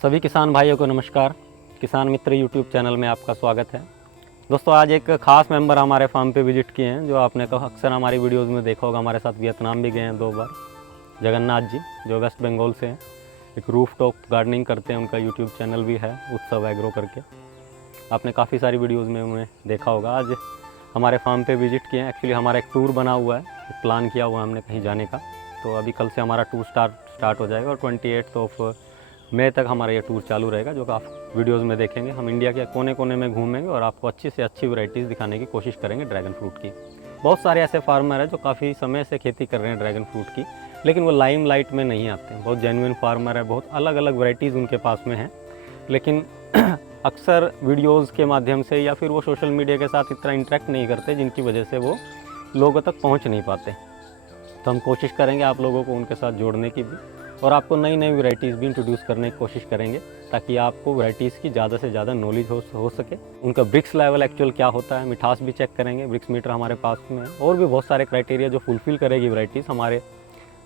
सभी किसान भाइयों को नमस्कार। किसान मित्र यूट्यूब चैनल में आपका स्वागत है। दोस्तों, आज एक ख़ास मेंबर हमारे फार्म पे विजिट किए हैं, जो आपने अक्सर हमारी वीडियोस में देखा होगा। हमारे साथ वियतनाम भी गए हैं 2 बार। जगन्नाथ जी, जो वेस्ट बंगाल से हैं, एक रूफ टॉप गार्डनिंग करते हैं। उनका यूट्यूब चैनल भी है, उत्सव एग्रो करके। आपने काफ़ी सारी वीडियोज़ में उन्हें देखा होगा। आज हमारे फार्म पर विजिट किए हैं। एक्चुअली हमारा एक टूर बना हुआ है, एक प्लान किया हुआ हमने कहीं जाने का। तो अभी कल से हमारा टूर स्टार्ट हो जाएगा और 28 मई तक हमारा ये टूर चालू रहेगा, जो कि आप वीडियोस में देखेंगे। हम इंडिया के कोने कोने में घूमेंगे और आपको अच्छी से अच्छी वैरायटीज़ दिखाने की कोशिश करेंगे ड्रैगन फ्रूट की। बहुत सारे ऐसे फार्मर हैं जो काफ़ी समय से खेती कर रहे हैं ड्रैगन फ्रूट की, लेकिन वो लाइम लाइट में नहीं आते हैं। बहुत जेन्युइन फार्मर है, बहुत अलग अलग वैरायटीज़ उनके पास में हैं, लेकिन अक्सर वीडियोज़ के माध्यम से या फिर वो सोशल मीडिया के साथ इतना इंटरेक्ट नहीं करते, जिनकी वजह से वो लोगों तक पहुँच नहीं पाते। तो हम कोशिश करेंगे आप लोगों को उनके साथ जोड़ने की भी, और आपको नई नई वैरायटीज़ भी इंट्रोड्यूस करने की कोशिश करेंगे, ताकि आपको वैरायटीज़ की ज़्यादा से ज़्यादा नॉलेज हो सके। उनका ब्रिक्स लेवल एक्चुअल क्या होता है, मिठास भी चेक करेंगे। ब्रिक्स मीटर हमारे पास में है, और भी बहुत सारे क्राइटेरिया जो फुलफ़िल करेगी वैरायटीज़ हमारे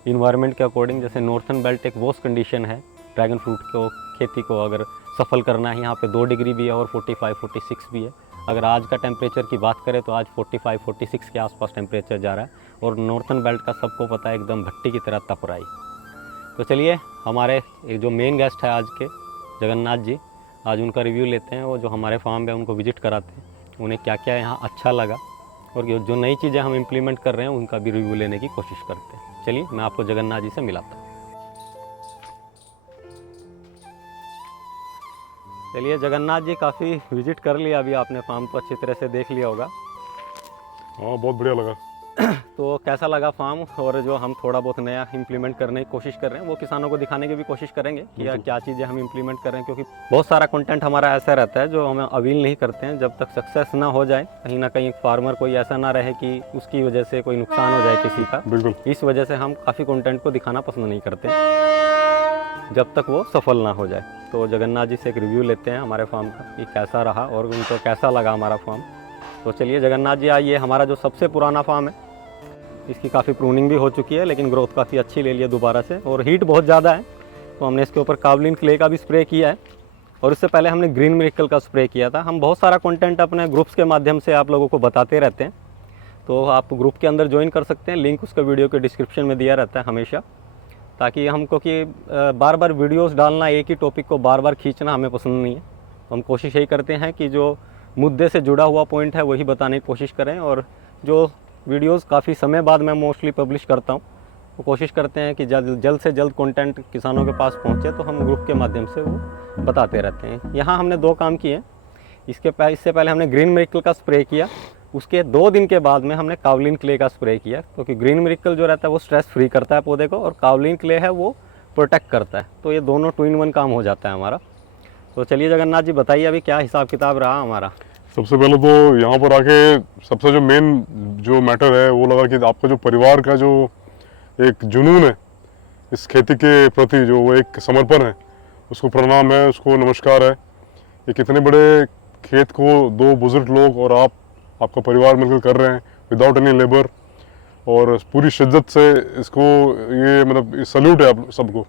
इन्वायरमेंट के अकॉर्डिंग। जैसे नॉर्थन बेल्ट एक वोस्ट कंडीशन है ड्रैगन फ्रूट को खेती को अगर सफल करना है। यहाँ पे 2 डिग्री भी है और 45-46 भी है। अगर आज का टेम्परेचर की बात करें तो आज 45-46 के आसपास टेम्परेचर जा रहा है, और नॉर्थन बेल्ट का सबको पता है एकदम भट्टी की तरह तप रहा है। तो चलिए, हमारे जो मेन गेस्ट है आज के, जगन्नाथ जी, आज उनका रिव्यू लेते हैं। वो जो हमारे फार्म है उनको विजिट कराते हैं, उन्हें क्या क्या यहाँ अच्छा लगा, और जो नई चीज़ें हम इम्प्लीमेंट कर रहे हैं उनका भी रिव्यू लेने की कोशिश करते हैं। चलिए, मैं आपको जगन्नाथ जी से मिलाता हूँ। चलिए, जगन्नाथ जी, काफ़ी विजिट कर लिया अभी आपने फार्म को, अच्छी तरह से देख लिया होगा। हाँ, बहुत बढ़िया लगा। तो कैसा लगा फार्म, और जो हम थोड़ा बहुत नया इंप्लीमेंट करने की कोशिश कर रहे हैं वो किसानों को दिखाने की भी कोशिश करेंगे कि यार क्या चीज़ें हम इंप्लीमेंट कर रहे हैं। क्योंकि बहुत सारा कंटेंट हमारा ऐसा रहता है जो हमें अवील नहीं करते हैं जब तक सक्सेस ना हो जाए। कहीं ना कहीं फार्मर कोई ऐसा ना रहे कि उसकी वजह से कोई नुकसान हो जाए किसी का। बिल्कुल। इस वजह से हम काफ़ी कंटेंट को दिखाना पसंद नहीं करते जब तक वो सफल ना हो जाए। तो जगन्नाथ जी से एक रिव्यू लेते हैं हमारे फार्म का कि कैसा रहा और उनको कैसा लगा हमारा फार्म। तो चलिए जगन्नाथ जी, आइए। हमारा जो सबसे पुराना फार्म है, इसकी काफ़ी प्रूनिंग भी हो चुकी है, लेकिन ग्रोथ काफ़ी अच्छी ले लिया दोबारा से, और हीट बहुत ज़्यादा है। तो हमने इसके ऊपर कावलिन क्ले का भी स्प्रे किया है, और इससे पहले हमने ग्रीन मिरेकल का स्प्रे किया था। हम बहुत सारा कंटेंट अपने ग्रुप्स के माध्यम से आप लोगों को बताते रहते हैं, तो आप ग्रुप के अंदर ज्वाइन कर सकते हैं। लिंक उसका वीडियो के डिस्क्रिप्शन में दिया रहता है हमेशा, ताकि हमको कि बार बार वीडियोस डालना, एक ही टॉपिक को बार बार खींचना हमें पसंद नहीं है। तो हम कोशिश यही करते हैं कि जो मुद्दे से जुड़ा हुआ पॉइंट है वही बताने की कोशिश करें, और जो वीडियोस काफ़ी समय बाद मैं मोस्टली पब्लिश करता हूँ, वो कोशिश करते हैं कि जल्द से जल्द कंटेंट किसानों के पास पहुँचे, तो हम ग्रुप के माध्यम से वो बताते रहते हैं। यहाँ हमने 2 काम किए। इससे पहले हमने ग्रीन मिरेकल का स्प्रे किया, उसके 2 दिन के बाद में हमने कावलिन क्ले का स्प्रे किया, क्योंकि ग्रीन मिरेकल जो रहता है वो स्ट्रेस फ्री करता है पौधे को, और कावलिन क्ले है वो प्रोटेक्ट करता है। तो ये दोनों 2 in 1 काम हो जाता है हमारा। तो चलिए जगन्नाथ जी, बताइए अभी क्या हिसाब किताब रहा हमारा। सबसे पहले तो यहाँ पर आके सबसे जो मेन जो मैटर है वो लगा कि आपका जो परिवार का जो एक जुनून है इस खेती के प्रति, जो वो एक समर्पण है, उसको प्रणाम है, उसको नमस्कार है। ये कितने बड़े खेत को 2 बुजुर्ग लोग और आपका परिवार मिलकर कर रहे हैं विदाउट एनी लेबर, और पूरी शिद्दत से इसको, ये मतलब सल्यूट है आप सबको।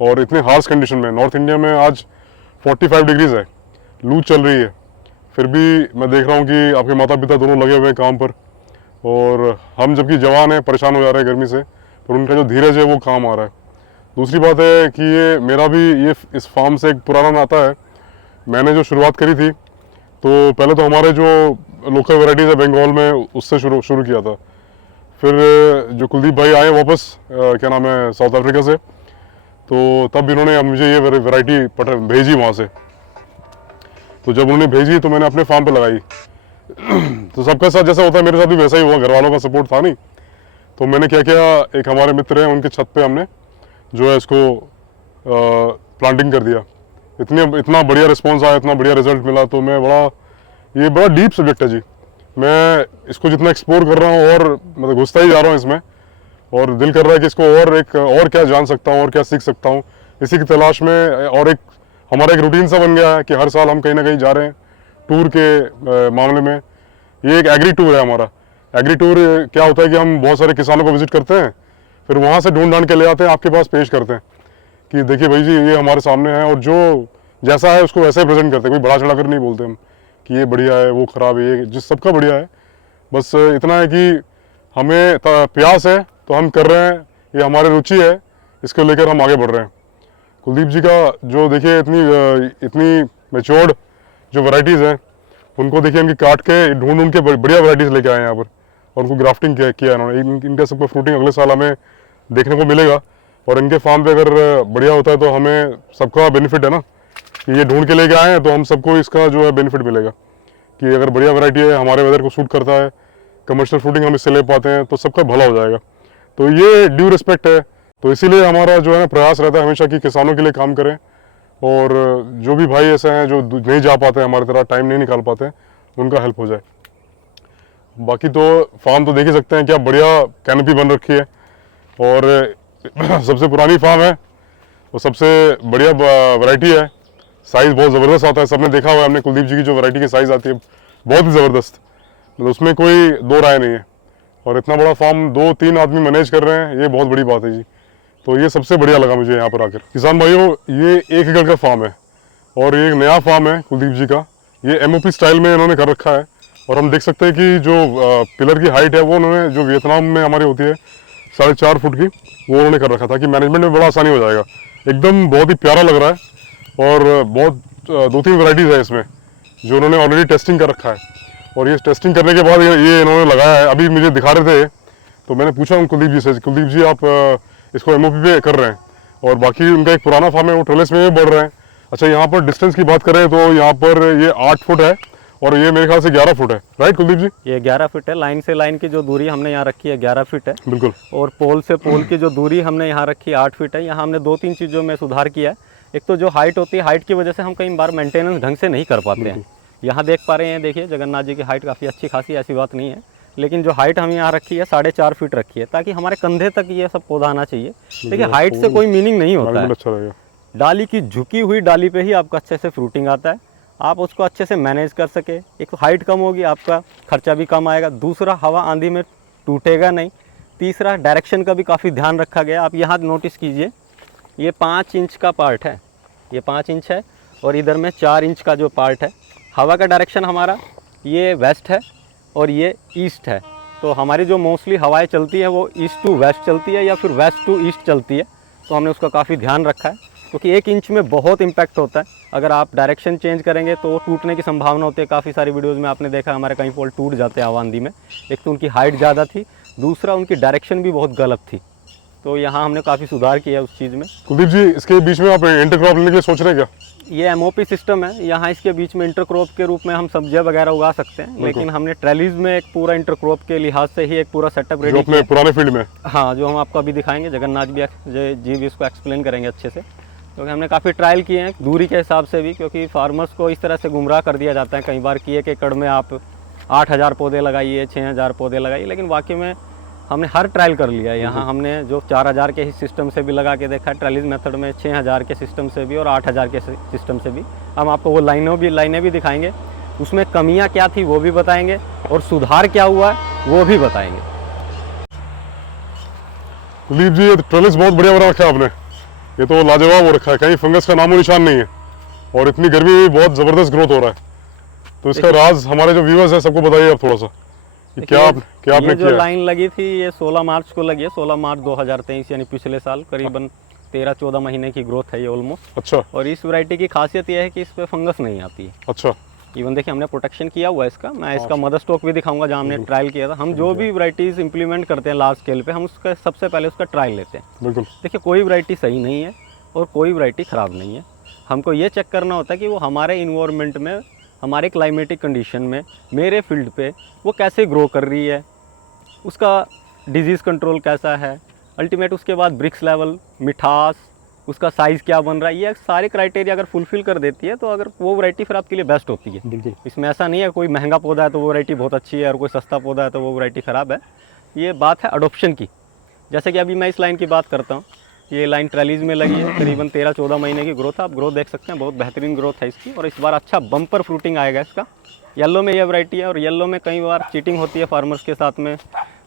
और इतने हार्श कंडीशन में, नॉर्थ इंडिया में आज 45 डिग्रीज है, लू चल रही है, फिर भी मैं देख रहा हूँ कि आपके माता पिता दोनों लगे हुए हैं काम पर, और हम जबकि जवान हैं परेशान हो जा रहे हैं गर्मी से, पर उनका जो धीरज है वो काम आ रहा है। दूसरी बात है कि ये मेरा भी इस फार्म से एक पुराना नाता है। मैंने जो शुरुआत करी थी, तो पहले तो हमारे जो लोकल वैरायटीज़ है बंगाल में, उससे शुरू किया था। फिर जो कुलदीप भाई आए वापस, क्या नाम है, साउथ अफ्रीका से, तो तब इन्होंने मुझे ये वैरायटी भेजी वहाँ से। तो जब उन्होंने भेजी तो मैंने अपने फार्म पे लगाई। तो सबका साथ जैसा होता है, मेरे साथ भी वैसा ही हुआ। घर वालों का सपोर्ट था नहीं, तो मैंने क्या किया, एक हमारे मित्र हैं उनके छत पे हमने जो है इसको प्लांटिंग कर दिया। इतना बढ़िया रिस्पॉन्स आया, इतना बढ़िया रिजल्ट मिला। तो ये बड़ा डीप सब्जेक्ट है जी। मैं इसको जितना एक्सप्लोर कर रहा हूँ और मतलब घुसता ही जा रहा हूँ इसमें, और दिल कर रहा है कि इसको और क्या जान सकता हूँ और क्या सीख सकता हूँ, इसी की तलाश में। और हमारा एक रूटीन सा बन गया है कि हर साल हम कहीं ना कहीं जा रहे हैं टूर के मामले में। ये एक एग्री टूर है हमारा। एग्री टूर क्या होता है कि हम बहुत सारे किसानों को विजिट करते हैं, फिर वहाँ से ढूंढ के ले आते हैं, आपके पास पेश करते हैं। कि देखिए भाई जी ये हमारे सामने है, और जो जैसा है उसको वैसे ही प्रेजेंट करते हैं, कोई बड़ा चढ़ा कर नहीं बोलते हम कि ये बढ़िया है वो ख़राब है, ये जिस सबका बढ़िया है। बस इतना है कि हमें प्यास है तो हम कर रहे हैं, ये हमारी रुचि है, इसको लेकर हम आगे बढ़ रहे हैं। कुलदीप जी का जो देखिए इतनी मेच्योर्ड जो वैरायटीज़ हैं उनको देखिए इनकी काट के ढूंढ ढूंढ के बढ़िया वैरायटीज़ लेके आए हैं यहाँ पर, और उनको ग्राफ्टिंग किया इन्होंने। इनका सबका फ्रूटिंग अगले साल हमें देखने को मिलेगा, और इनके फार्म पे अगर बढ़िया होता है तो हमें सबका बेनिफिट है ना, कि ये ढूंढ के लेके आए हैं तो हम सबको इसका जो है बेनिफिट मिलेगा कि अगर बढ़िया वैरायटी है, हमारे वेदर को सूट करता है, कमर्शियल फ्रूटिंग हम इससे ले पाते हैं, तो सबका भला हो जाएगा। तो ये ड्यू रिस्पेक्ट है। तो इसीलिए हमारा जो है ना प्रयास रहता है हमेशा कि किसानों के लिए काम करें, और जो भी भाई ऐसे हैं जो नहीं जा पाते हैं, हमारी तरह टाइम नहीं निकाल पाते हैं, उनका हेल्प हो जाए। बाकी तो फार्म तो देख ही सकते हैं क्या बढ़िया कैनोपी बन रखी है, और सबसे पुरानी फार्म है और सबसे बढ़िया वैरायटी है। साइज़ बहुत ज़बरदस्त आता है, सबने देखा हुआ है, हमने कुलदीप जी की जो वैरायटी की साइज़ आती है बहुत ही ज़बरदस्त, मतलब उसमें कोई दो राय नहीं है। और इतना बड़ा फार्म 2-3 आदमी मैनेज कर रहे हैं, ये बहुत बड़ी बात है जी। तो ये सबसे बढ़िया लगा मुझे यहाँ पर आकर। किसान भाइयों, ये 1 एकड़ का फार्म है और ये एक नया फार्म है कुलदीप जी का। ये MOP स्टाइल में इन्होंने कर रखा है, और हम देख सकते हैं कि जो पिलर की हाइट है वो उन्होंने जो वियतनाम में हमारी होती है 4.5 फुट की, वो उन्होंने कर रखा था कि मैनेजमेंट में बड़ा आसानी हो जाएगा। एकदम बहुत ही प्यारा लग रहा है, और बहुत 2-3 वैरायटीज़ है इसमें जो उन्होंने ऑलरेडी टेस्टिंग कर रखा है, और ये टेस्टिंग करने के बाद ये इन्होंने लगाया है। अभी मुझे दिखा रहे थे तो मैंने पूछा कुलदीप जी से, कुलदीप जी आप इसको MOP पे कर रहे हैं, और बाकी उनका एक पुराना फार्म है वो ट्रेलिस में भी बढ़ रहे हैं। अच्छा, यहाँ पर डिस्टेंस की बात करें तो यहाँ पर ये 8 फुट है, और ये मेरे ख्याल से 11 फुट है, राइट कुलदीप जी? ये 11 फीट है। लाइन से लाइन की जो दूरी हमने यहाँ रखी है 11 फीट है। बिल्कुल। और पोल से पोल की जो दूरी हमने यहाँ रखी है 8 फीट है। यहाँ हमने 2-3 चीज़ों में सुधार किया है। एक तो जो हाइट होती है, हाइट की वजह से हम कई बार मेंटेनेंस ढंग से नहीं कर पाते हैं। यहाँ देख पा रहे हैं, देखिए जगन्नाथ जी की हाइट काफ़ी अच्छी खासी, ऐसी बात नहीं है, लेकिन जो हाइट हम यहाँ रखी है 4.5 फीट रखी है, ताकि हमारे कंधे तक ये सब पौधा आना चाहिए। देखिए हाइट से कोई मीनिंग नहीं होता है, अच्छा रहेगा। डाली की झुकी हुई डाली पे ही आपका अच्छे से फ्रूटिंग आता है, आप उसको अच्छे से मैनेज कर सके। एक तो हाइट कम होगी, आपका खर्चा भी कम आएगा, दूसरा हवा आंधी में टूटेगा नहीं, तीसरा डायरेक्शन का भी काफ़ी ध्यान रखा गया। आप यहाँ नोटिस कीजिए, ये 5 इंच का पार्ट है, ये 5 इंच है, और इधर में 4 इंच का जो पार्ट है। हवा का डायरेक्शन हमारा ये वेस्ट है और ये ईस्ट है, तो हमारी जो मोस्टली हवाएं चलती है वो ईस्ट टू वेस्ट चलती है या फिर वेस्ट टू ईस्ट चलती है। तो हमने उसका काफ़ी ध्यान रखा है, क्योंकि 1 इंच में बहुत इम्पैक्ट होता है। अगर आप डायरेक्शन चेंज करेंगे तो टूटने की संभावना होती है। काफ़ी सारी वीडियोज़ में आपने देखा हमारे कहीं पोल टूट जाते हैं हवा आंधी में। एक तो उनकी हाइट ज़्यादा थी, दूसरा उनकी डायरेक्शन भी बहुत गलत थी। तो यहाँ हमने काफ़ी सुधार किया उस चीज़ में। कुलदीप जी, इसके बीच में आप इंटरक्रॉप लेने के लिए सोच रहे हैं क्या? ये MOP सिस्टम है, यहाँ इसके बीच में इंटरक्रॉप के रूप में हम सब्जियां वगैरह उगा सकते हैं, लेकिन हमने ट्रेलिज में एक पूरा इंटरक्रॉप के लिहाज से ही एक पूरा सेटअप रेडी किया पुराने फील्ड में। हाँ, जो हम आपको अभी दिखाएंगे, जगन्नाथ जी भी इसको एक्सप्लेन करेंगे अच्छे से, क्योंकि हमने काफ़ी ट्रायल किए हैं दूरी के हिसाब से भी, क्योंकि फार्मर्स को इस तरह से गुमराह कर दिया जाता है कई बार कि 1 एकड़ में आप 8,000 पौधे लगाइए, 6,000 पौधे लगाइए, लेकिन वाकई में हमने हर ट्रायल कर लिया है। यहाँ हमने जो 4,000 के सिस्टम से भी लगा के देखा है, ट्रेलिज मेथड में 6,000 के सिस्टम से भी और 8,000 के सिस्टम से भी। हम आपको वो लाइनें भी दिखाएंगे, उसमें कमियाँ क्या थी वो भी बताएंगे, और सुधार क्या हुआ है वो भी बताएंगे। कुलदीप जी, ये ट्रेलिस बहुत बढ़िया बना रखा है आपने, ये तो लाजवाब हो रखा है, कहीं फंगस का नामो निशान नहीं है, और इतनी गर्मी में बहुत ज़बरदस्त ग्रोथ हो रहा है। तो इसका राज हमारे जो व्यूअर्स हैं सबको बताइए आप थोड़ा सा, क्या आपने जो लाइन लगी थी ये 16 मार्च को लगी है, 16 मार्च 2023, यानी पिछले साल। करीबन 13-14 महीने की ग्रोथ है ये ऑलमोस्ट। अच्छा। और इस वैरायटी की खासियत यह है कि इस पे फंगस नहीं आती है। अच्छा। इवन देखिए हमने प्रोटेक्शन किया हुआ है इसका, मैं इसका मदर स्टॉक भी दिखाऊंगा जहाँ हमने ट्रायल किया था। हम जो भी वैरायटीज़ इंप्लीमेंट करते हैं लार्ज स्केल पे, हम उसका सबसे पहले उसका ट्रायल लेते हैं। बिल्कुल। देखिए कोई वैरायटी सही नहीं है और कोई वैरायटी ख़राब नहीं है, हमको ये चेक करना होता है कि वो हमारे इन्वायरमेंट में, हमारे क्लाइमेटिक कंडीशन में, मेरे फील्ड पे वो कैसे ग्रो कर रही है, उसका डिजीज़ कंट्रोल कैसा है, अल्टीमेट उसके बाद ब्रिक्स लेवल, मिठास, उसका साइज़ क्या बन रहा है, ये सारे क्राइटेरिया अगर फुलफिल कर देती है तो अगर वो वैरायटी फिर आपके लिए बेस्ट होती है। बिल्कुल। इसमें ऐसा नहीं है कोई महंगा पौधा है तो वो वैरायटी बहुत अच्छी है और कोई सस्ता पौधा है तो वो वैरायटी ख़राब है। ये बात है अडोप्शन की। जैसे कि अभी मैं इस लाइन की बात करता हूँ, ये लाइन ट्रेलिज में लगी है, करीबन 13-14 महीने की ग्रोथ है। आप ग्रोथ देख सकते हैं, बहुत बेहतरीन ग्रोथ है इसकी, और इस बार अच्छा बम्पर फ्रूटिंग आएगा इसका। येलो में ये वैरायटी है, और येलो में कई बार चीटिंग होती है फार्मर्स के साथ में,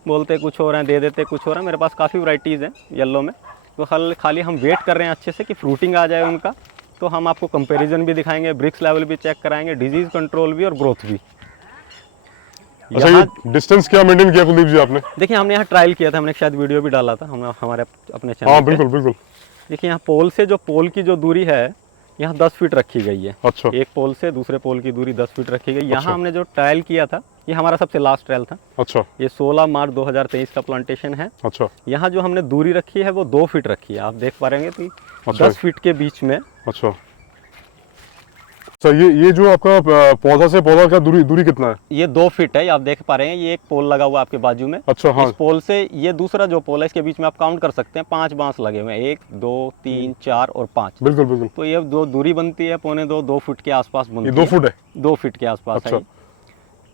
बोलते कुछ हो रहे हैं दे देते कुछ हो रहा है। मेरे पास काफ़ी वैरायटीज़ हैं येलो में, तो खाली हम वेट कर रहे हैं अच्छे से कि फ्रूटिंग आ जाए उनका, तो हम आपको कंपैरिजन भी दिखाएंगे, ब्रिक्स लेवल भी चेक कराएंगे, डिजीज़ कंट्रोल भी और ग्रोथ भी। अच्छा, ये डिस्टेंस क्या मेंटेन किया कुलदीप जी आपने? देखिए हमने यहाँ ट्रायल किया था, हमने शायद वीडियो भी डाला था हम हमारे अपने चैनल हाँ पे। बिल्कुल बिल्कुल। देखिए यहाँ पोल से जो पोल की जो दूरी है यहाँ 10 फीट रखी गई है। अच्छा एक पोल से दूसरे पोल की दूरी 10 फीट रखी गई। यहाँ अच्छा। हमने जो ट्रायल किया था ये हमारा सबसे लास्ट ट्रायल था। अच्छा ये 16 मार्च 2023 का प्लांटेशन है। अच्छा यहाँ जो हमने दूरी रखी है वो 2 फीट रखी है, आप देख पा रहे हैं कि अच्छा। 10 फीट के बीच में। अच्छा अच्छा, ये जो आपका पौधा से पौधा का दूरी कितना है? ये 2 फीट है, आप देख पा रहे हैं। ये एक पोल लगा हुआ है आपके बाजू में। अच्छा हाँ। इस पोल से ये दूसरा जो पोल है इसके बीच में आप काउंट कर सकते हैं, 5 बांस लगे हुए हैं, 1 2 3 4 और 5। बिल्कुल बिल्कुल। तो ये जो दूरी बनती है 2.25 फीट के आसपास बनती ये है। 2 फुट है? 2 फीट के आसपास अच्छा। है।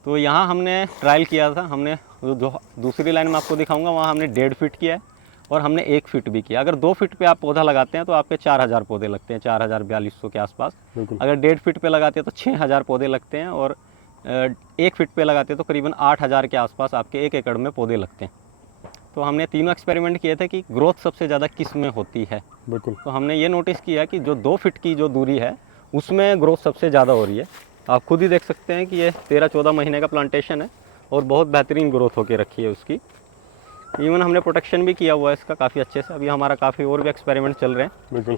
तो यहाँ हमने ट्रायल किया था, हमने जो दूसरी लाइन में आपको दिखाऊंगा वहाँ हमने 1.5 फीट किया है और हमने 1 फीट भी किया। अगर 2 फीट पे आप पौधा लगाते हैं तो आपके 4000 पौधे लगते हैं, 4200 के आसपास। बिल्कुल। अगर 1.5 फीट पे लगाते हैं तो 6000 पौधे लगते हैं और 1 फीट पे लगाते हैं तो करीबन 8000 के आसपास आपके 1 एकड़ में पौधे लगते हैं। तो हमने तीनों एक्सपेरिमेंट किए थे कि ग्रोथ सबसे ज़्यादा किस में होती है। बिल्कुल। तो हमने ये नोटिस किया कि जो 2 फीट की जो दूरी है उसमें ग्रोथ सबसे ज़्यादा हो रही है। आप खुद ही देख सकते हैं कि ये 13-14 महीने का प्लांटेशन है और बहुत बेहतरीन ग्रोथ होकर रखी है उसकी। इवन हमने प्रोटेक्शन भी किया हुआ है इसका काफ़ी अच्छे से। अभी हमारा काफ़ी और भी एक्सपेरिमेंट चल रहे हैं। बिल्कुल।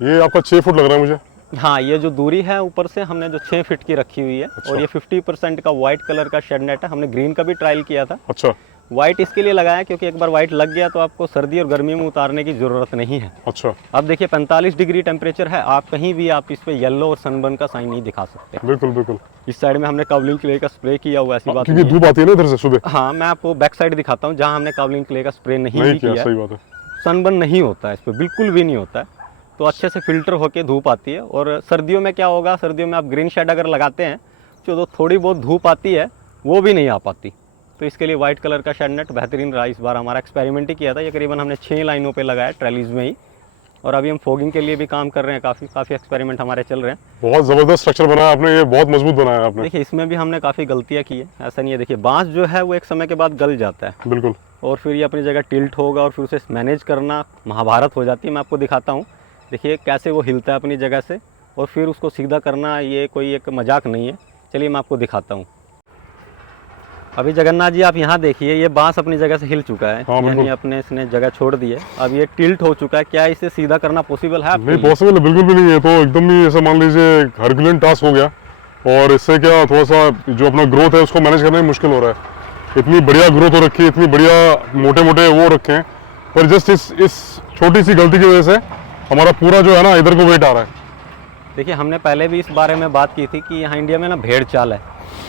ये आपका 6 फुट लग रहा है मुझे। हाँ, ये जो दूरी है ऊपर से हमने जो 6 फीट की रखी हुई है। अच्छा। और ये 50% का वाइट कलर का शेड नेट है। हमने ग्रीन का भी ट्रायल किया था। अच्छा वाइट इसके लिए लगाया क्योंकि एक बार वाइट लग गया तो आपको सर्दी और गर्मी में उतारने की ज़रूरत नहीं है। अच्छा। अब देखिए 45 डिग्री टेम्परेचर है, आप कहीं भी आप इस पे येलो और सनबर्न का साइन नहीं दिखा सकते। बिल्कुल बिल्कुल। इस साइड में हमने कावलिन क्ले का स्प्रे किया हुआ है, ऐसी बात क्योंकि नहीं है। धूप आती है ना इधर से सुबह। हाँ, मैं आपको बैक साइड दिखाता हूँ जहाँ हमने कावलिन क्ले का स्प्रे नहीं भी किया। किया। सही बात है। सनबर्न नहीं होता है इस पर, बिल्कुल भी नहीं होता है। तो अच्छे से फिल्टर होके धूप आती है। और सर्दियों में क्या होगा, सर्दियों में आप ग्रीन शेड अगर लगाते हैं तो थोड़ी बहुत धूप आती है वो भी नहीं आ पाती। तो इसके लिए वाइट कलर का शेड नेट बेहतरीन रहा। इस बार हमारा एक्सपेरिमेंट ही किया था। ये करीबन हमने 6 लाइनों पे लगाया ट्रेलीज में ही। और अभी हम फोगिंग के लिए भी काम कर रहे हैं, काफ़ी एक्सपेरिमेंट हमारे चल रहे हैं। बहुत ज़बरदस्त स्ट्रक्चर बनाया आपने, ये बहुत मजबूत बनाया आपने। देखिए इसमें भी हमने काफ़ी गलतियाँ की है, ऐसा नहीं है। देखिए बांस जो है वो एक समय के बाद गल जाता है। बिल्कुल। और फिर ये अपनी जगह टिल्ट होगा और फिर उसे मैनेज करना महाभारत हो जाती है। मैं आपको दिखाता हूँ, देखिए कैसे वो हिलता है अपनी जगह से, और फिर उसको सीधा करना ये कोई एक मजाक नहीं है। चलिए मैं आपको दिखाता हूँ। अभी जगन्नाथ जी आप यहाँ देखिए, ये बांस अपनी जगह से हिल चुका है। हाँ, यानी अपने इसने जगह छोड़ दी है। अब ये टिल्ट हो चुका है। क्या इसे सीधा करना पॉसिबल है आपके नहीं लिए? पॉसिबल है, बिल्कुल भी नहीं है। तो एकदम ही ऐसा मान लीजिए हरकुलेन टास्क हो गया। और इससे क्या थोड़ा सा जो अपना ग्रोथ है उसको मैनेज करना ही मुश्किल हो रहा है। इतनी बढ़िया ग्रोथ हो रखी है, इतनी बढ़िया मोटे मोटे वो रखे हैं, पर जस्ट इस छोटी सी गलती की वजह से हमारा पूरा जो है ना इधर को वेट आ रहा है। देखिए हमने पहले भी इस बारे में बात की थी कि यहाँ इंडिया में ना भेड़ चाल है।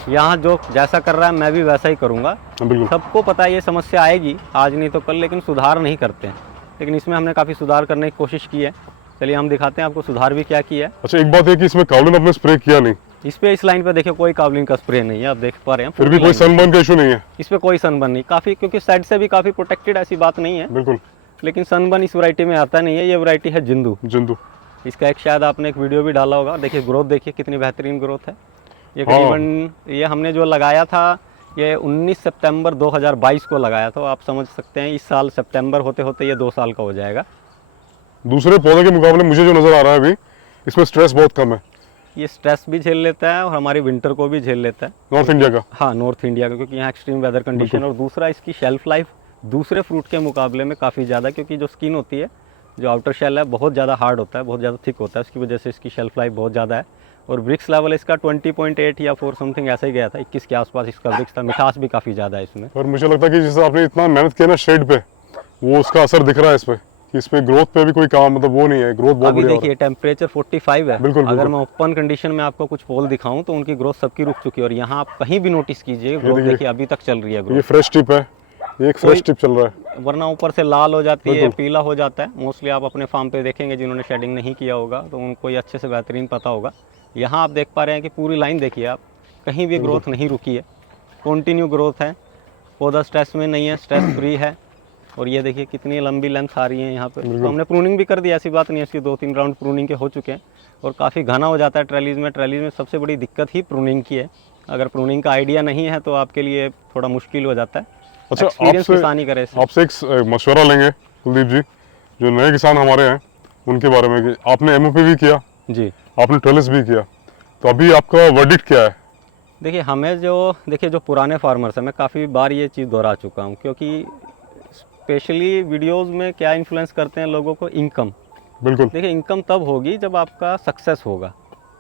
यहाँ जो जैसा कर रहा है मैं भी वैसा ही करूँगा। बिल्कुल। सबको पता है ये समस्या आएगी, आज नहीं तो कल, लेकिन सुधार नहीं करते हैं। लेकिन इसमें हमने काफ़ी सुधार करने की कोशिश की है। चलिए हम दिखाते हैं आपको सुधार भी क्या किया है। अच्छा, एक बात है कि इसमें कावलिन आपने स्प्रे किया नहीं? इस लाइन पे देखिए कोई कावलिन का स्प्रे नहीं है, आप देख पा रहे हैं। फिर भी कोई सनबर्न का इशू नहीं है? इस पे कोई सनबर्न नहीं, काफ़ी, क्योंकि साइड से भी काफ़ी प्रोटेक्टेड, ऐसी बात नहीं है। बिल्कुल। लेकिन सनबर्न इस वैरायटी में आता नहीं है। ये वैरायटी है जिंदू। इसका एक शायद आपने एक वीडियो भी डाला होगा। देखिए ग्रोथ देखिए कितनी बेहतरीन ग्रोथ है। ये करीबन ये हमने जो लगाया था ये 19 सितंबर 2022 को लगाया था। आप समझ सकते हैं इस साल सितंबर होते होते ये 2 साल का हो जाएगा। दूसरे पौधे के मुकाबले मुझे जो नज़र आ रहा है अभी, इसमें स्ट्रेस बहुत कम है। ये स्ट्रेस भी झेल लेता है और हमारी विंटर को भी झेल लेता है। नॉर्थ इंडिया का? हाँ, नॉर्थ इंडिया का, क्योंकि यहाँ एक्सट्रीम वेदर कंडीशन। और दूसरा इसकी शेल्फ लाइफ दूसरे फ्रूट के मुकाबले में काफ़ी ज़्यादा, क्योंकि जो स्किन होती है, जो आउटर शेल है, बहुत ज़्यादा हार्ड होता है, बहुत ज़्यादा थिक होता है। उसकी वजह से इसकी शेल्फ लाइफ बहुत ज़्यादा है। और ब्रिक्स लेवल इसका 20.8 या 4 समथिंग ऐसा ही गया था, 21 के आसपास इसका ब्रिक्स था। मिठास भी काफ़ी ज़्यादा है इसमें। और मुझे लगता है कि जैसे आपने इतना मेहनत किया ना शेड पे, वो उसका असर दिख रहा है इसमें, कि इसमें ग्रोथ पे भी कोई काम, मतलब वो नहीं है, ग्रोथ बहुत अभी बढ़िया हो देखिए टेम्परेचर 45 है। बिल्कुल, अगर बिल्कुल। मैं ओपन कंडीशन में आपको कुछ पोल दिखाऊं तो उनकी ग्रोथ सबकी रुक चुकी है। और यहाँ आप कहीं भी नोटिस कीजिए ग्रोथ, देखिए अभी तक चल रही है ये ग्रोथ। फ्रेश टिप है, ये एक फ्रेश टिप चल रहा है। वरना ऊपर से लाल हो जाती है, बिल्कुल। पीला हो जाता है। मोस्टली आप अपने फार्म पे देखेंगे जिन्होंने शेडिंग नहीं किया होगा तो उनको ये अच्छे से बेहतरीन पता होगा। यहाँ आप देख पा रहे हैं कि पूरी लाइन देखिए आप, कहीं भी ग्रोथ नहीं रुकी है, कंटिन्यू ग्रोथ है। पौधा स्ट्रेस में नहीं है, स्ट्रेस फ्री है। और ये देखिए कितनी लंबी लेंथ आ रही है यहाँ पे। तो हमने प्रूनिंग भी कर दिया, ऐसी बात नहीं है। इसकी 2-3 राउंड प्रूनिंग के हो चुके हैं और काफ़ी घना हो जाता है ट्रेलीज में। ट्रेलीज में सबसे बड़ी दिक्कत ही प्रूनिंग की है। अगर प्रूनिंग का आइडिया नहीं है तो आपके लिए थोड़ा मुश्किल हो जाता है। अच्छा, एक्सपीरियंस किसान ही करे इससे। आपसे एक मशवरा लेंगे कुलदीप जी। जो नए किसान हमारे हैं उनके बारे में कि आपने एमओपी भी किया, जी आपने ट्रेलिस भी किया, तो अभी आपका वर्डिक्ट क्या है? देखिए हमें जो पुराने फार्मर्स हैं, मैं काफ़ी बार ये चीज़ दोहरा चुका हूँ, क्योंकि स्पेशली वीडियोस में क्या इन्फ्लुएंस करते हैं लोगों को, इनकम। बिल्कुल देखिए इनकम तब होगी जब आपका सक्सेस होगा,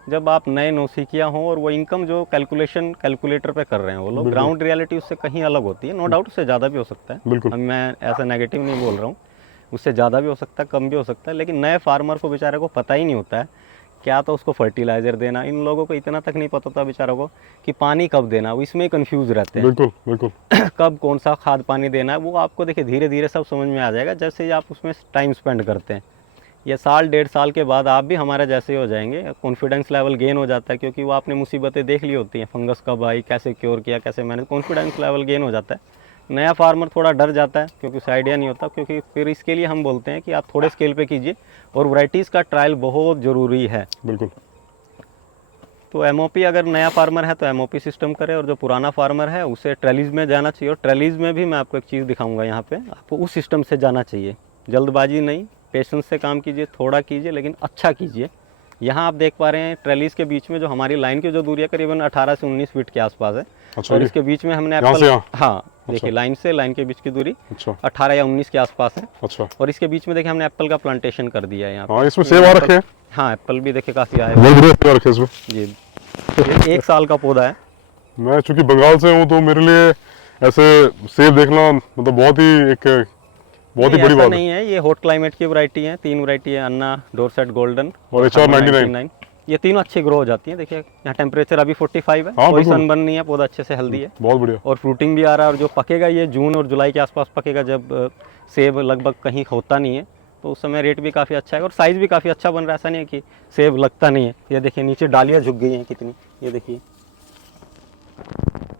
जब आप नए नौसिखिया हों, और वो इनकम जो कैलकुलेटर पे कर रहे हैं वो लोग, बिल्कुल। ग्राउंड रियलिटी उससे कहीं अलग होती है। नो डाउट उससे ज़्यादा भी हो सकता है, बिल्कुल। अब मैं ऐसा नेगेटिव नहीं बोल रहा हूँ, उससे ज़्यादा भी हो सकता है, कम भी हो सकता है, लेकिन नए फार्मर को बेचारे को पता ही नहीं होता है क्या तो उसको फर्टिलाइज़र देना, इन लोगों को इतना तक नहीं पता होता बेचारों को कि पानी कब देना, वो इसमें कंफ्यूज रहते हैं। बिल्कुल बिल्कुल कब कौन सा खाद पानी देना है, वो आपको देखिए धीरे धीरे सब समझ में आ जाएगा जैसे ही आप उसमें टाइम स्पेंड करते हैं। ये साल 1.5 साल के बाद आप भी हमारे जैसे ही हो जाएंगे, कॉन्फिडेंस लेवल गेन हो जाता है, क्योंकि वो आपने मुसीबतें देख ली होती हैं, फंगस कब आई, कैसे क्योर किया, कैसे मैंने, कॉन्फिडेंस लेवल गेन हो जाता है। नया फार्मर थोड़ा डर जाता है क्योंकि उसे आइडिया नहीं होता, क्योंकि फिर इसके लिए हम बोलते हैं कि आप थोड़े स्केल पे कीजिए, और वैरायटीज़ का ट्रायल बहुत ज़रूरी है। बिल्कुल। तो एमओपी अगर नया फार्मर है तो एमओपी सिस्टम करे, और जो पुराना फार्मर है उसे ट्रेलिज में जाना चाहिए। और ट्रेलिज में भी मैं आपको एक चीज़ दिखाऊंगा, यहाँ पे आपको उस सिस्टम से जाना चाहिए, जल्दबाजी नहीं, पेशेंस से काम कीजिए, थोड़ा कीजिए लेकिन अच्छा कीजिए। यहाँ आप देख पा रहे हैं ट्रेलिज के बीच में जो हमारी लाइन की जो दूरी है करीबन 18 से 19 फीट के आसपास है। अच्छा, और ये इसके बीच में हमने यहाँ से एप्पल, यहाँ? हाँ देखिए लाइन से लाइन के बीच की दूरी अच्छा 18 या 19 के आसपास है। अच्छा। और इसके बीच में देखिए हमने एप्पल का प्लांटेशन कर दिया है यहाँ हाँ, पे। इसमें सेब आ रखे हैं। हाँ एप्पल भी देखिए काफ़ी आए बहुत बढ़िया सेब आ रखे हैं इसमें। जी। ये 1 साल का पौधा है। मैं चूंकि बंगाल से हूँ तो मेरे लिए ऐसे सेब देखना मतलब बहुत ही बड़ी ऐसा बात नहीं है, ये हॉट क्लाइमेट की वैरायटी है, 3 वैरायटी है, अन्ना, डोरसेट गोल्डन और HR 99। ये तीनों अच्छी ग्रो हो जाती हैं। देखिए यहाँ टेम्परेचर अभी 45 है, हाँ, कोई बिल्कुल। सनबर्न नहीं है, पौधा अच्छे से हेल्दी है बहुत बढ़िया। और फ्रूटिंग भी आ रहा है। और जो पकेगा ये जून और जुलाई के आसपास पकेगा, जब सेब लगभग कहीं होता नहीं है, तो उस समय रेट भी काफ़ी अच्छा है और साइज़ भी काफ़ी अच्छा बन रहा है। ऐसा नहीं है कि सेब लगता नहीं है। ये देखिए नीचे डालियाँ झुक गई हैं कितनी, ये देखिए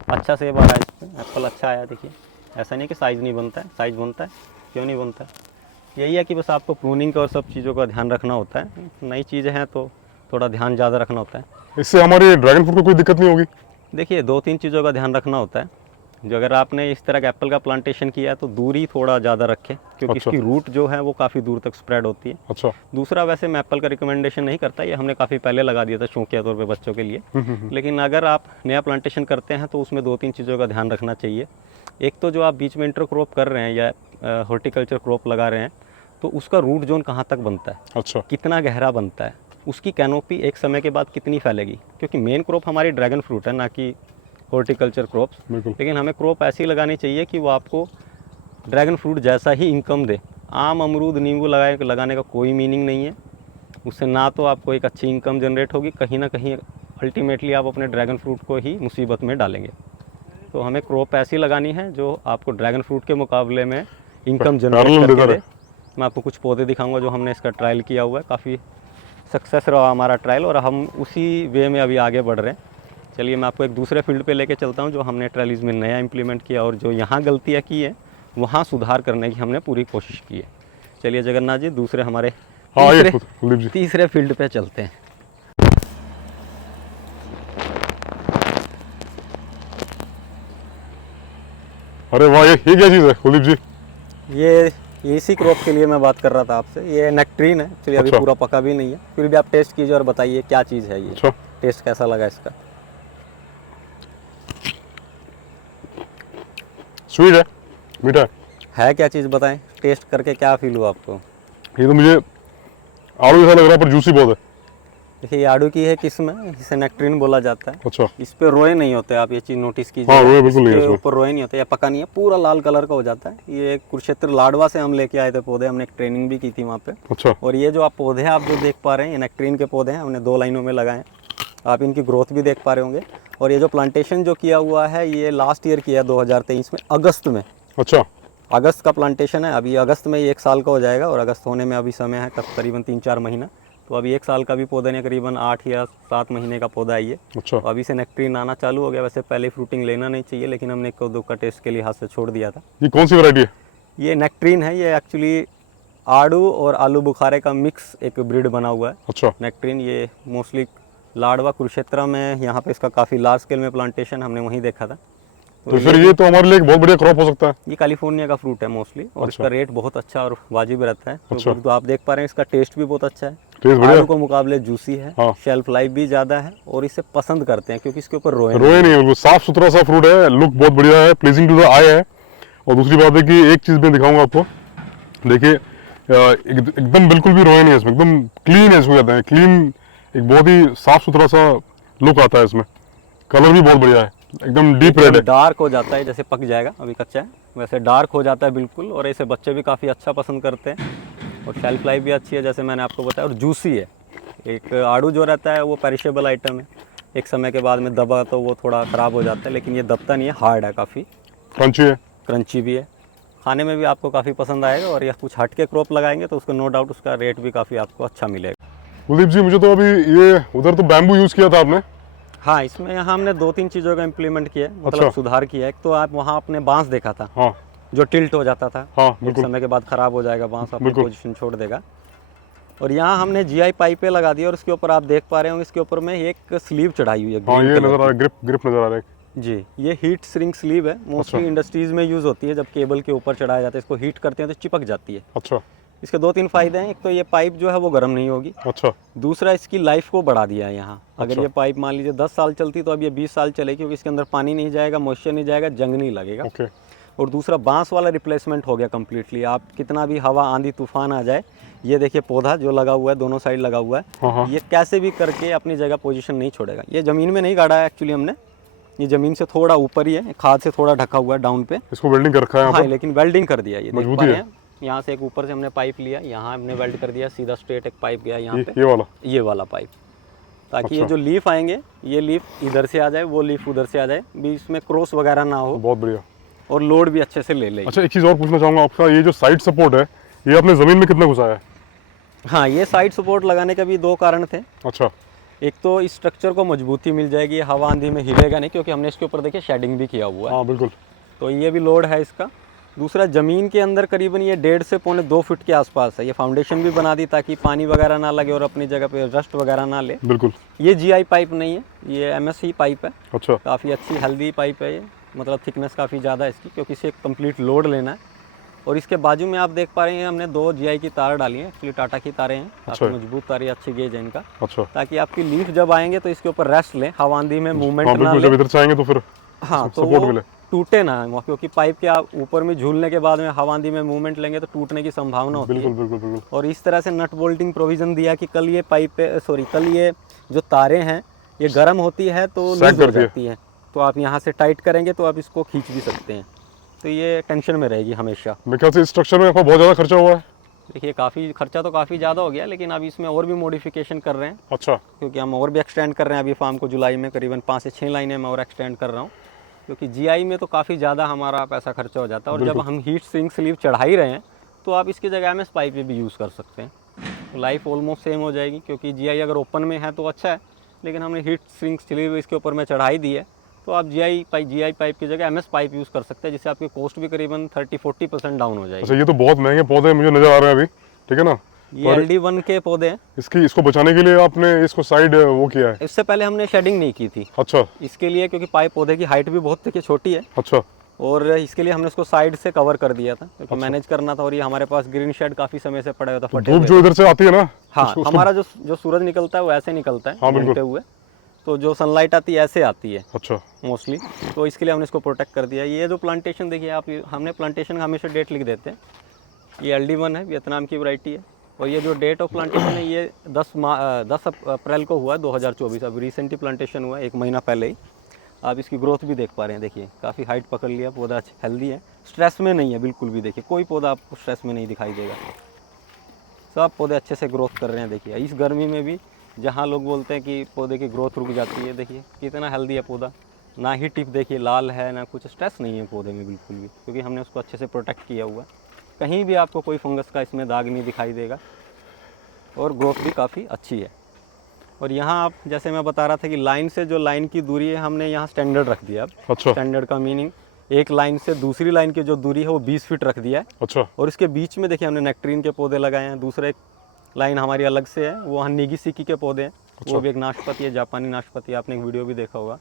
अच्छा सेब आ रहा है इस पर, एप्पल अच्छा आया। देखिए ऐसा नहीं कि साइज़ नहीं बनता है, साइज़ बनता है, क्यों नहीं बनता है। यही है कि बस आपको प्रूनिंग का और सब चीज़ों का ध्यान रखना होता है। नई चीज़ें हैं तो थोड़ा ध्यान ज़्यादा रखना होता है। इससे हमारे ड्रैगन फ्रूट को कोई दिक्कत नहीं होगी? देखिए 2-3 चीज़ों का ध्यान रखना होता है। जो अगर आपने इस तरह का एप्पल का प्लांटेशन किया है तो दूरी थोड़ा ज़्यादा रखें, क्योंकि अच्छा। इसकी रूट जो है वो काफ़ी दूर तक स्प्रेड होती है। अच्छा। दूसरा, वैसे मैं एप्पल का रिकमेंडेशन नहीं करता, ये हमने काफ़ी पहले लगा दिया था शौकिया तौर पे बच्चों के लिए। लेकिन अगर आप नया प्लांटेशन करते हैं तो उसमें 2-3 चीज़ों का ध्यान रखना चाहिए। एक तो जो आप बीच में इंटरक्रॉप कर रहे हैं या हॉर्टिकल्चर क्रॉप लगा रहे हैं, तो उसका रूट जोन कहाँ तक बनता है, अच्छा। कितना गहरा बनता है, उसकी कैनोपी एक समय के बाद कितनी फैलेगी। क्योंकि मेन क्रॉप हमारी ड्रैगन फ्रूट है, ना कि हॉर्टिकल्चर क्रॉप्स। बिल्कुल। लेकिन हमें क्रॉप ऐसी लगानी चाहिए कि वो आपको ड्रैगन फ्रूट जैसा ही इनकम दे। आम, अमरूद, नींबू लगाने का कोई मीनिंग नहीं है। उससे ना तो आपको एक अच्छी इनकम जनरेट होगी, कहीं ना कहीं अल्टीमेटली आप अपने ड्रैगन फ्रूट को ही मुसीबत में डालेंगे। तो हमें क्रॉप ऐसी लगानी है जो आपको ड्रैगन फ्रूट के मुकाबले में इनकम जनरेट करके दे। मैं आपको कुछ पौधे दिखाऊंगा जो हमने इसका ट्रायल किया हुआ है, काफ़ी सक्सेस रहा हमारा ट्रायल और हम उसी वे में अभी आगे बढ़ रहे हैं। चलिए मैं आपको एक दूसरे फील्ड पे लेके चलता हूँ जो हमने ट्रेलिज में नया इम्प्लीमेंट किया और जो यहाँ गलतियाँ की है वहाँ सुधार करने की हमने पूरी कोशिश की है। चलिए जगन्नाथ जी, दूसरे हमारे तीसरे फील्ड पे चलते हैं। अरे वाह, ये क्या चीज़ है कुलदीप जी? ये इसी क्रॉप के लिए मैं बात कर रहा था आपसे। ये नेक्ट्रीन है, चलिए अभी अच्छा। पूरा पका भी नहीं है, फिर भी आप टेस्ट कीजिए और बताइए क्या चीज़ है ये। अच्छा। टेस्ट कैसा लगा इसका? स्वीट है, मीठा है क्या चीज़ बताएं, टेस्ट करके क्या फील हुआ आपको? ये तो मुझे आलू जैसा लग रहा है पर जूसी बहुत है। देखिए ये आड़ू की है किस्म है, इसे नेक्ट्रीन बोला जाता है। अच्छा। इस पे रोए नहीं होते, आप ये चीज़ नोटिस कीजिए। हाँ, रोए बिल्कुल नहीं है इसके इसमें। ऊपर रोए नहीं होते, या पका नहीं है, पूरा लाल कलर का हो जाता है। ये कुरुक्षेत्र लाडवा से हम लेके आए थे पौधे, हमने एक ट्रेनिंग भी की थी वहाँ पे। अच्छा। और ये जो आप पौधे आप जो देख पा रहे हैं, ये नेक्ट्रीन के पौधे हैं, हमने 2 लाइनों में लगाए हैं। आप इनकी ग्रोथ भी देख पा रहे होंगे। और ये जो प्लांटेशन जो किया हुआ है ये लास्ट ईयर किया 2023 में अगस्त में। अच्छा। अगस्त का प्लांटेशन है, अभी अगस्त में ये 1 साल का हो जाएगा और अगस्त होने में अभी समय है करीबन 3-4 महीना। तो अभी 1 साल का भी पौधे ने करीबन 8 या 7 महीने का पौधा है ये। अच्छा। तो अभी से नेक्ट्रीन आना चालू हो गया। वैसे पहले फ्रूटिंग लेना नहीं चाहिए, लेकिन हमने 1-2 का टेस्ट के लिए हाथ से छोड़ दिया था। ये कौन सी वैरायटी है? ये नेक्ट्रीन है, ये एक्चुअली आड़ू और आलू बुखारे का मिक्स एक ब्रीड बना हुआ है। अच्छा। नेक्ट्रीन ये मोस्टली लाडवा कुरुक्षेत्र में, यहाँ पे इसका काफ़ी लार्ज स्केल में प्लांटेशन हमने वहीं देखा था। तो फिर ये तो हमारे लिए एक बहुत बढ़िया क्रॉप हो सकता है। ये कैलिफोर्निया का फ्रूट है मोस्टली, और अच्छा। इसका रेट बहुत अच्छा और वाजिब रहता है। अच्छा। तो आप देख पा रहे हैं इसका टेस्ट भी बहुत अच्छा है, टेस्ट बढ़िया आलू है। के मुकाबले जूसी है, हाँ। शेल्फ लाइफ भी ज़्यादा है, और इसे पसंद करते हैं क्योंकि इसके ऊपर रोए रोए नहीं है, बिल्कुल साफ सुथरा सा फ्रूट है, लुक बहुत बढ़िया है, प्लीजिंग टू द आई है। और दूसरी बात है कि एक चीज़ मैं दिखाऊंगा आपको, देखिए एकदम बिल्कुल भी रोए नहीं है इसमें, एकदम क्लीन है, इसको कहते हैं क्लीन, एक बहुत ही साफ सुथरा सा लुक आता है इसमें। कलर भी बहुत बढ़िया है, एकदम डीप रेड है। डार्क हो जाता है, जैसे पक जाएगा, अभी कच्चा है, वैसे डार्क हो जाता है बिल्कुल, और ऐसे बच्चे भी काफ़ी अच्छा पसंद करते हैं। और शेल्फ लाइफ भी अच्छी है जैसे मैंने आपको बताया, और जूसी है। एक आड़ू जो रहता है वो पेरिशेबल आइटम है, एक समय के बाद में दबा तो वो थोड़ा ख़राब हो जाता है, लेकिन ये दबता नहीं है, हार्ड है, काफ़ी क्रंची है, क्रंची भी है, खाने में भी आपको काफ़ी पसंद आएगा। और यह कुछ हट के क्रॉप लगाएंगे तो उसको नो डाउट उसका रेट भी काफ़ी आपको अच्छा मिलेगा। कुलदीप जी मुझे तो अभी ये उधर तो बैम्बू यूज़ किया था आपने। हाँ, इसमें यहाँ हमने 2-3 चीज़ों का इम्प्लीमेंट किया है, मतलब अच्छा। सुधार किया है। एक तो आप वहाँ अपने बांस देखा था, हाँ जो टिल्ट हो जाता था, हाँ एक बिल्कुल। समय के बाद ख़राब हो जाएगा, बांस अपनी बिल्कुल। पोजीशन छोड़ देगा। और यहाँ हमने जीआई पाइपें लगा दी, और उसके ऊपर आप देख पा रहे होंगे, इसके ऊपर में एक स्लीव चढ़ाई हुई है हाँ green ये कलर नज़र आ रहा की। है, ग्रिप नज़र आ रहा है। जी, ये हीट श्रिंक स्लीव है, मोस्टली अच्छा। इंडस्ट्रीज़ में यूज़ होती है, जब केबल के ऊपर चढ़ाया जाता है, इसको हीट करते हैं तो चिपक जाती है। अच्छा। इसके 2-3 फ़ायदे हैं, एक तो ये पाइप जो है वो गर्म नहीं होगी, अच्छा। दूसरा इसकी लाइफ को बढ़ा दिया है यहाँ। अगर अच्छा। ये पाइप मान लीजिए 10 साल चलती तो अब ये 20 साल चलेगी, क्योंकि इसके अंदर पानी नहीं जाएगा, मॉइस्चर नहीं जाएगा, जंग नहीं लगेगा। ओके। और दूसरा बांस वाला रिप्लेसमेंट हो गया कम्प्लीटली। आप कितना भी हवा आंधी तूफान आ जाए, ये देखिए पौधा जो लगा हुआ है, दोनों साइड लगा हुआ हाँ हाँ। है, ये कैसे भी करके अपनी जगह पोजीशन नहीं छोड़ेगा। ये ज़मीन में नहीं गाड़ा है एक्चुअली हमने, ये ज़मीन से थोड़ा ऊपर ही है, खाद से थोड़ा ढका हुआ है डाउन पे। इसको वेल्डिंग कर रखा है यहाँ हाँ, पर। लेकिन वेल्डिंग कर दिया, ये देख मजबूती पा रहे है। हैं। यहाँ से एक ऊपर से हमने पाइप लिया, यहाँ हमने वेल्ड कर दिया, सीधा स्ट्रेट एक पाइप गया यहाँ पे, ये वाला। ये वाला पाइप, ताकि ये अच्छा। जो लीफ आएंगे, ये लीफ इधर से आ जाए, वो लीफ उधर से आ जाए, बीच में क्रॉस वगैरह ना हो, बहुत बढ़िया। और लोड भी अच्छे से ले ले। अच्छा एक चीज़ और पूछना चाहूँगा आपका, ये जो साइड सपोर्ट है ये आपने ज़मीन में कितना घुसाया है? हाँ, ये साइड सपोर्ट लगाने के भी 2 कारण थे। अच्छा। एक तो इस स्ट्रक्चर को मजबूती मिल जाएगी, ये हवा आंधी में हिलेगा नहीं, क्योंकि हमने इसके ऊपर देखिए शेडिंग भी किया हुआ है, हाँ बिल्कुल। तो ये भी लोड है इसका। दूसरा, ज़मीन के अंदर करीबन ये 1.5 से पौने 2 फीट के आसपास है। ये फाउंडेशन भी बना दी ताकि पानी वगैरह ना लगे और अपनी जगह पे रस्ट वगैरह ना ले। बिल्कुल। ये जीआई पाइप नहीं है, ये एमएससी पाइप है, अच्छा। काफ़ी अच्छी हेल्दी पाइप है ये, मतलब थिकनेस काफ़ी ज़्यादा है इसकी, क्योंकि इसे कंप्लीट लोड लेना है। और इसके बाजू में आप देख पा रहे हैं हमने 2 जीआई की तार डाली हैं, एक्चुअली टाटा की तारें हैं, काफ़ी अच्छा। मजबूत तार है, अच्छी गेज है इनका, अच्छा। ताकि आपकी लीफ जब आएंगे तो इसके ऊपर रेस्ट लें, हवा आंधी में मूवमेंट हाँ ना बिल्कुल, ले। जब इधर से आएंगे तो फिर हाँ, तो सपोर्ट वो मिले। टूटे ना, क्योंकि पाइप के आप ऊपर में झूलने के बाद में हवा आंधी में मूवमेंट लेंगे तो टूटने की संभावना होती बिल्कुल है। बिल्कुल बिल्कुल। और इस तरह से नट बोल्टिंग प्रोविज़न दिया कि कल ये कल ये जो तारें हैं ये गर्म होती है तो सैग लूज हो करती है। जाती है, तो आप यहाँ से टाइट करेंगे तो आप इसको खींच भी सकते हैं, तो ये टेंशन में रहेगी हमेशा। मेरे ख्याल से इस स्ट्रक्चर में आपका बहुत ज़्यादा खर्चा हुआ है। देखिए काफ़ी खर्चा तो काफ़ी ज़्यादा हो गया, लेकिन अब इसमें और भी मॉडिफिकेशन कर रहे हैं, अच्छा। क्योंकि हम और भी एक्सटेंड कर रहे हैं। अभी फार्म को जुलाई में करीबन 5 से 6 लाइनें मैं और एक्सटेंड कर रहा हूँ, क्योंकि जीआई में तो काफ़ी ज़्यादा हमारा पैसा खर्चा हो जाता है। और जब हम हीट सिंक स्लीव चढ़ा ही रहे हैं तो आप इसकी जगह एमएस पाइप भी यूज़ कर सकते हैं, तो लाइफ ऑलमोस्ट सेम हो जाएगी। क्योंकि जीआई अगर ओपन में है तो अच्छा है, लेकिन हमने हीट सिंक स्लीव इसके ऊपर में चढ़ाई दी है, तो आप जीआई पाइप की जगह एमएस पाइप यूज़ कर सकते हैं, जिससे आपकी कॉस्ट भी करीबन 30-40% डाउन हो जाएगी। अच्छा ये तो बहुत महंगे पौधे मुझे नज़र आ रहे हैं अभी, ठीक है ना। ये LD1 के पौधे हैं। इसको बचाने के लिए आपने इसको साइड वो किया है? इससे पहले हमने शेडिंग नहीं की थी। अच्छा। इसके लिए, क्योंकि पाइप पौधे की हाइट भी बहुत देखिए छोटी है, अच्छा। और इसके लिए हमने इसको साइड से कवर कर दिया था, क्योंकि मैनेज करना था। और ये हमारे पास ग्रीन शेड काफ़ी समय से पड़ा हुआ था, फटे धूप हुए जो इधर से आती है ना, हाँ, हमारा जो सूरज निकलता है वो ऐसे निकलता है, हाँ, बिल्कुल। घूमते हुए, तो जो सनलाइट आती है ऐसे आती है अच्छा। मोस्टली, तो इसके लिए हमने इसको प्रोटेक्ट कर दिया। ये जो प्लांटेशन देखिए आप, हमने प्लांटेशन का हमेशा डेट लिख देते हैं। ये LD1 है, वियतनाम की वैरायटी है, और ये जो डेट ऑफ प्लांटेशन है ये 10 अप्रैल को हुआ 2024, अब रिसेंटली प्लांटेशन हुआ 1 महीना पहले ही। आप इसकी ग्रोथ भी देख पा रहे हैं, देखिए काफ़ी हाइट पकड़ लिया, पौधा हेल्दी है, स्ट्रेस में नहीं है बिल्कुल भी। देखिए कोई पौधा आपको स्ट्रेस में नहीं दिखाई देगा, सब पौधे अच्छे से ग्रोथ कर रहे हैं। देखिए इस गर्मी में भी, जहाँ लोग बोलते हैं कि पौधे की ग्रोथ रुक जाती है, देखिए कितना हेल्दी है पौधा, ना ही टिप देखिए लाल है, ना कुछ स्ट्रेस नहीं है पौधे में बिल्कुल भी, क्योंकि हमने उसको अच्छे से प्रोटेक्ट किया हुआ है। कहीं भी आपको कोई फंगस का इसमें दाग नहीं दिखाई देगा, और ग्रोथ भी काफ़ी अच्छी है। और यहाँ आप, जैसे मैं बता रहा था कि लाइन से जो लाइन की दूरी है, हमने यहाँ स्टैंडर्ड रख दिया। अब अच्छा। स्टैंडर्ड का मीनिंग, एक लाइन से दूसरी लाइन की जो दूरी है वो 20 फीट रख दिया है। अच्छा। और इसके बीच में देखिए हमने नेक्ट्रीन के पौधे लगाए हैं। दूसरा एक लाइन हमारी अलग से है, वो निगी सिकी के पौधे हैं। वो भी एक नाशपाती है, जापानी नाशपाती, आपने एक वीडियो भी देखा होगा।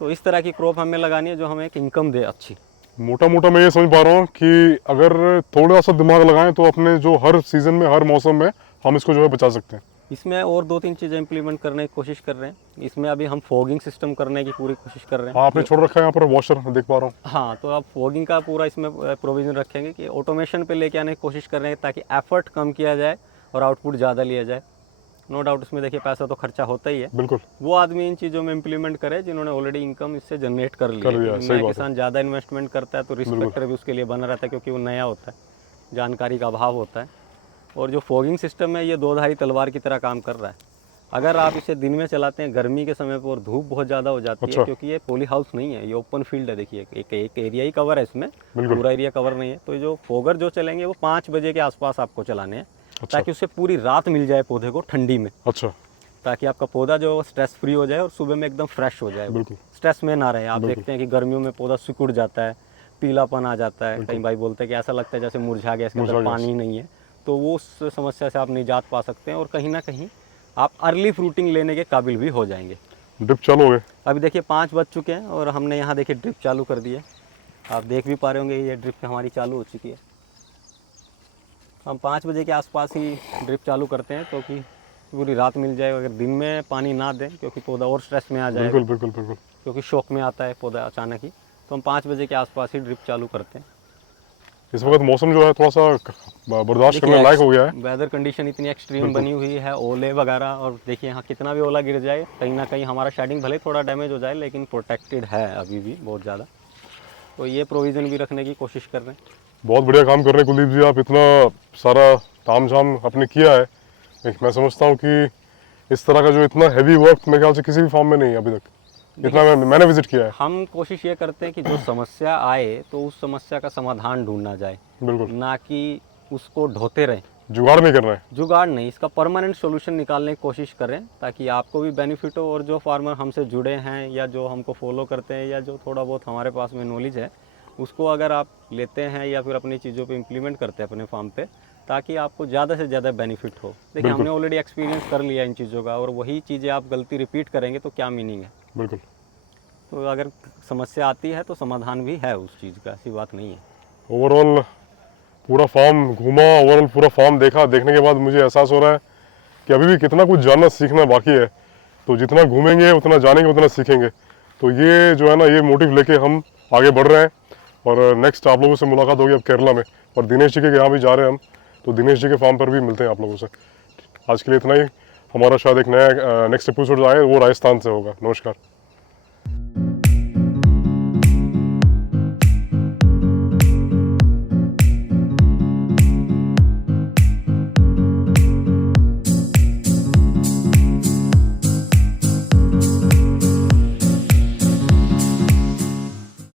तो इस तरह की क्रॉप हमें लगानी है जो हमें एक इनकम दे अच्छी। मोटा मोटा मैं ये समझ पा रहा हूँ कि अगर थोड़ा सा दिमाग लगाएं तो अपने जो हर सीज़न में हर मौसम में हम इसको जो है बचा सकते हैं। इसमें और 2-3 चीज़ें इंप्लीमेंट करने की कोशिश कर रहे हैं। इसमें अभी हम फॉगिंग सिस्टम करने की पूरी कोशिश कर रहे हैं। हाँ, आपने छोड़ रखा है यहाँ पर वॉशर, देख पा रहा हूँ। हाँ, तो आप फॉगिंग का पूरा इसमें प्रोविज़न रखेंगे कि ऑटोमेशन पे लेके आने की कोशिश कर रहे हैं ताकि एफर्ट कम किया जाए और आउटपुट ज़्यादा लिया जाए। नो डाउट इसमें देखिए पैसा तो खर्चा होता ही है। बिल्कुल। वो आदमी इन चीज़ों में इंप्लीमेंट करे जिन्होंने ऑलरेडी इनकम इससे जनरेट कर ली है। सही बात है। किसान ज़्यादा इन्वेस्टमेंट करता है तो रिस्पेक्टर भी उसके लिए बना रहता है, क्योंकि वो नया होता है, जानकारी का अभाव होता है। और जो फॉगिंग सिस्टम है ये दो-धारी तलवार की तरह काम कर रहा है। अगर आप इसे दिन में चलाते हैं गर्मी के समय पर और धूप बहुत ज़्यादा हो जाती है, क्योंकि ये पॉली हाउस नहीं है, ये ओपन फील्ड है। देखिए एक एरिया ही कवर है इसमें, पूरा एरिया कवर नहीं है। तो ये जो फोगर जो चलेंगे वो 5 बजे के आसपास आपको चलाने हैं, ताकि उससे पूरी रात मिल जाए पौधे को ठंडी में। अच्छा। ताकि आपका पौधा जो स्ट्रेस फ्री हो जाए और सुबह में एकदम फ्रेश हो जाए, स्ट्रेस में ना रहे। आप देखते हैं कि गर्मियों में पौधा सिकुड़ जाता है, पीलापन आ जाता है, कई भाई बोलते हैं कि ऐसा लगता है जैसे मुरझा गया, इसके अंदर पानी नहीं है। तो वो उस समस्या से आप निजात पा सकते हैं और कहीं ना कहीं आप अर्ली फ्रूटिंग लेने के काबिल भी हो जाएंगे। ड्रिप चालू हो गए। अभी देखिए 5 बज चुके हैं और हमने यहाँ देखिए ड्रिप चालू कर दी है। आप देख भी पा रहे होंगे ये ड्रिप हमारी चालू हो चुकी है। हम 5 बजे के आसपास ही ड्रिप चालू करते हैं तो कि पूरी रात मिल जाए। अगर दिन में पानी ना दें क्योंकि पौधा और स्ट्रेस में आ जाएगा। बिल्कुल बिल्कुल बिल्कुल, क्योंकि शॉक में आता है पौधा अचानक ही। तो हम 5 बजे के आसपास ही ड्रिप चालू करते हैं। इस वक्त मौसम जो है थोड़ा सा बर्दाश्त करने लायक हो गया है। वेदर कंडीशन इतनी एक्सट्रीम बनी हुई है, ओले वगैरह, और देखिए यहाँ कितना भी ओला गिर जाए कहीं ना कहीं हमारा शेडिंग भले थोड़ा डैमेज हो जाए लेकिन प्रोटेक्टेड है अभी भी बहुत ज़्यादा। तो ये प्रोविज़न भी रखने की कोशिश कर रहे हैं। बहुत बढ़िया काम कर रहे हैं कुलदीप जी, आप इतना सारा तामझाम आपने किया है। मैं समझता हूँ कि इस तरह का जो इतना हैवी वर्क मेरे ख्याल से किसी भी फार्म में नहीं है अभी तक, जितना मैंने विजिट किया है। हम कोशिश ये करते हैं कि जो समस्या आए तो उस समस्या का समाधान ढूंढना जाए, बिल्कुल, ना कि उसको ढोते रहें। जुगाड़ नहीं करना है। जुगाड़ नहीं, इसका परमानेंट सॉल्यूशन निकालने की कोशिश करें ताकि आपको भी बेनिफिट हो और जो फार्मर हमसे जुड़े हैं या जो हमको फॉलो करते हैं या जो थोड़ा बहुत हमारे पास में नॉलेज है उसको अगर आप लेते हैं या फिर अपनी चीज़ों पे इम्प्लीमेंट करते हैं अपने फार्म पे, ताकि आपको ज़्यादा से ज़्यादा बेनिफिट हो। देखिए हमने ऑलरेडी एक्सपीरियंस कर लिया इन चीज़ों का, और वही चीज़ें आप गलती रिपीट करेंगे तो क्या मीनिंग है। बिल्कुल। तो अगर समस्या आती है तो समाधान भी है उस चीज़ का, ऐसी बात नहीं है। ओवरऑल पूरा फार्म घूमा, ओवरऑल पूरा फार्म देखा, देखने के बाद मुझे एहसास हो रहा है कि अभी भी कितना कुछ जानना सीखना बाकी है। तो जितना घूमेंगे उतना जानेंगे उतना सीखेंगे। तो ये जो है ना, ये मोटिव लेके हम आगे बढ़ रहे हैं। और नेक्स्ट आप लोगों से मुलाकात होगी अब केरला में, और दिनेश जी के यहाँ भी जा रहे हैं हम, तो दिनेश जी के फार्म पर भी मिलते हैं आप लोगों से। आज के लिए इतना ही। हमारा शायद एक नया नेक्स्ट एपिसोड आए वो राजस्थान से होगा। नमस्कार।